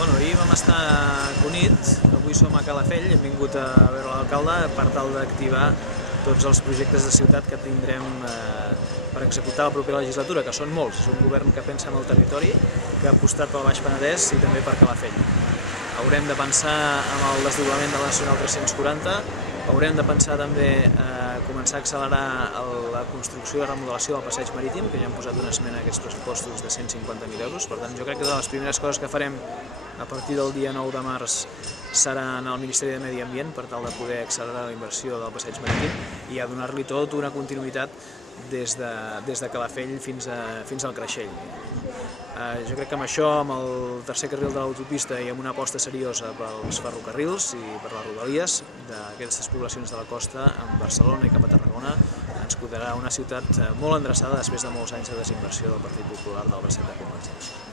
Bueno, ahir vam estar a Cunit, avui som a Calafell, hem vingut a veure l'alcalde per tal d'activar tots els projectes de ciutat que tindrem per executar la propera legislatura, que són molts. És un govern que pensa en el territori, que ha apostat pel Baix Penedès i també per Calafell. Haurem de pensar en el desdoblament de la Nacional 340, haurem de pensar també començar a accelerar la construcció i remodelació del passeig marítim, que ja hem posat una esmena a aquests pressupostos de 150.000 euros. Per tant, jo crec que de les primeres coses que farem a partir del dia 9 de març serà anar al Ministeri de Medi Ambient per tal de poder accelerar la inversió del passeig marítim i a donar-li tota una continuïtat des de Calafell fins al Creixell. Jo crec que amb això, amb el tercer carril de l'autopista i amb una aposta seriosa pels ferrocarrils i per les rodalies d'aquestes poblacions de la costa, amb Barcelona i cap a Tarragona, ens quedarà una ciutat molt endreçada després de molts anys de desinversió del Partit Popular del bracet de Convergència.